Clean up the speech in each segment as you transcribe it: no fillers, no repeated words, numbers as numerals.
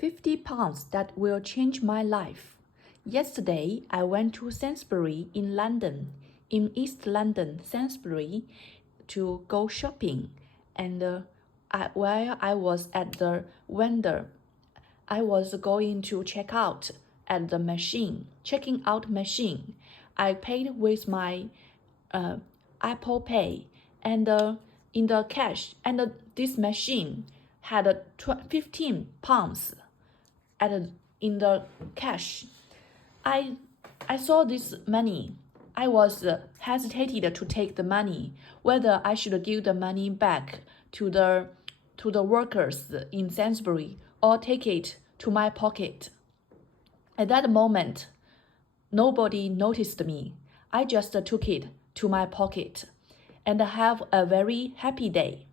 £50 that will change my life. Yesterday, I went to Sainsbury in London, in East London, Sainsbury, to go shopping. And while I was at the vendor, I was going to check out at the checking out machine. I paid with my Apple Pay, and in the cash, and this machine had £15 in the cash. I saw this money. I was hesitated to take the money, whether I should give the money back to the workers in Sainsbury or take it to my pocket. At that moment, nobody noticed me. I just took it to my pocket and have a very happy day.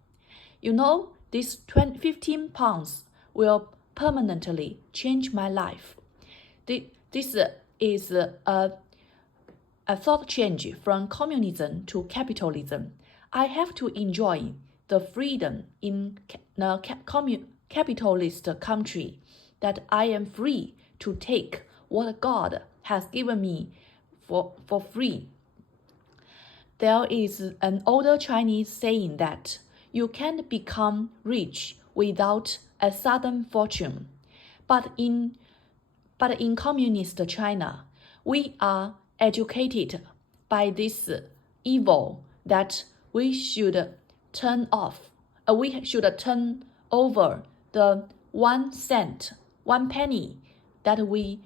You know, this £15 will permanently change my life. This is a thought change from communism to capitalism. I have to enjoy the freedom in a capitalist country, that I am free to take what God has given me for free. There is an older Chinese saying that you can't become rich without a sudden fortune. But in communist China, we are educated by this evil that we should turn over the 1 cent, 1 penny that we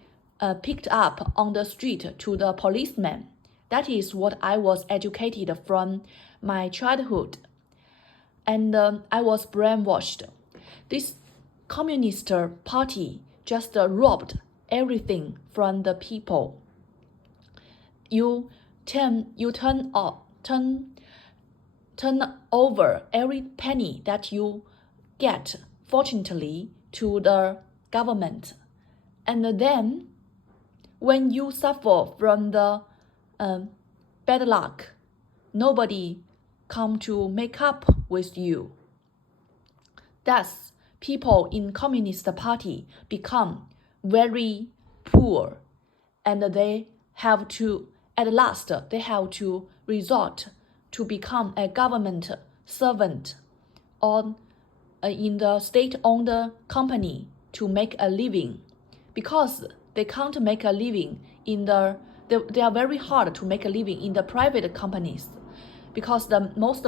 picked up on the street to the policeman. That is what I was educated from my childhood. And I was brainwashed. This communist party just robbed everything from the people. You turn over every penny that you get, fortunately, to the government. And then, when you suffer from the bad luck, nobody come to make up with you. Thus, people in Communist Party become very poor, and they have to resort to become a government servant or in the state-owned company to make a living. Because they can't make a living they are very hard to make a living in the private companies, because the most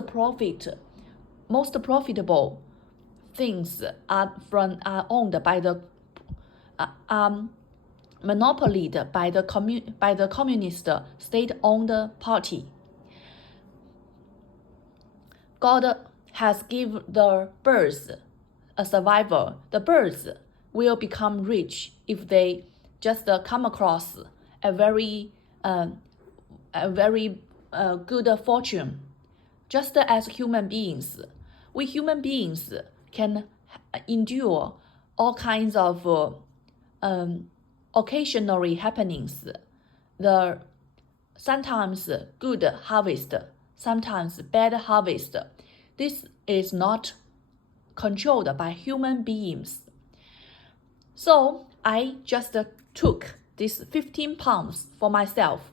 profitable things are owned by the monopolied by the communist state-owned party. God has given the birds a survival. The birds will become rich if they just come across a very good fortune. Just as human beings, we human beings can endure all kinds of occasional happenings. Sometimes good harvest, sometimes bad harvest. This is not controlled by human beings. So I just took this £15 for myself,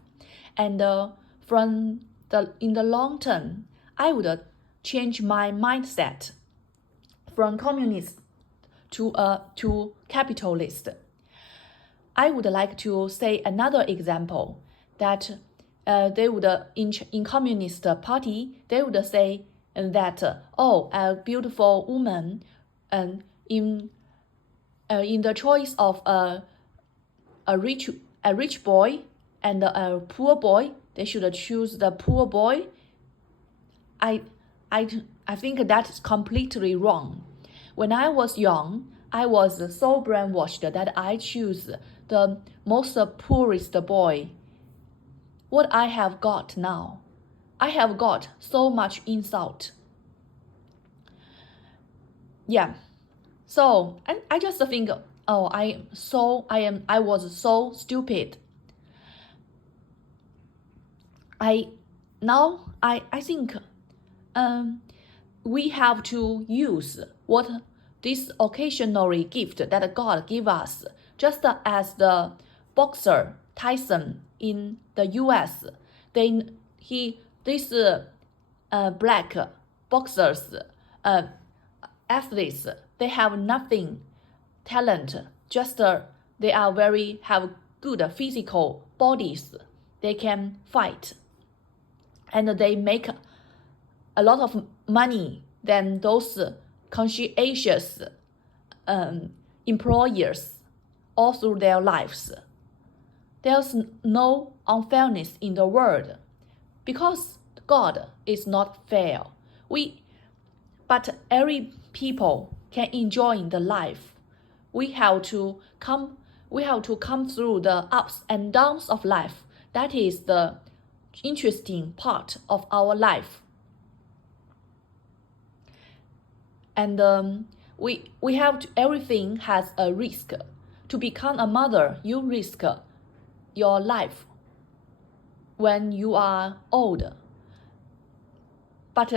and in the long term, I would change my mindset from communist to capitalist. I would like to say another example that they would in Communist Party, they would say that a beautiful woman in the choice of a rich boy and a poor boy, they should choose the poor boy. I think that is completely wrong. When I was young, I was so brainwashed that I choose the most poorest boy. What I have got now, I have got so much insult. Yeah, so I just think, I was so stupid. I think we have to use what this occasionary gift that God give us, just as the boxer Tyson in the U.S. These black boxers, athletes, they have nothing talent, just they are have good physical bodies. They can fight, and they make a lot of money than those conscientious employers all through their lives. There's no unfairness in the world because God is not fair. But every people can enjoy the life. We have to come through the ups and downs of life. That is the interesting part of our life. And we have to, everything has a risk. To become a mother, you risk your life when you are old. But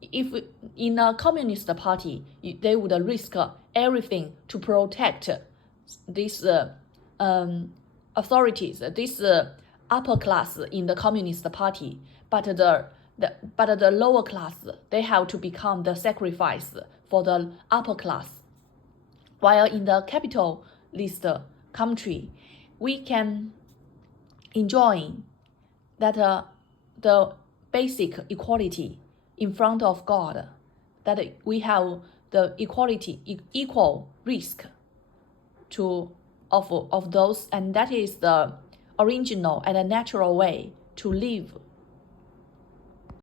if in a communist party, they would risk everything to protect these authorities, this upper class in the communist party. But the lower class, they have to become the sacrifice for the upper class. While in the capitalist country, we can enjoy that the basic equality in front of God, that we have the equal risk of those, and that is the original and the natural way to live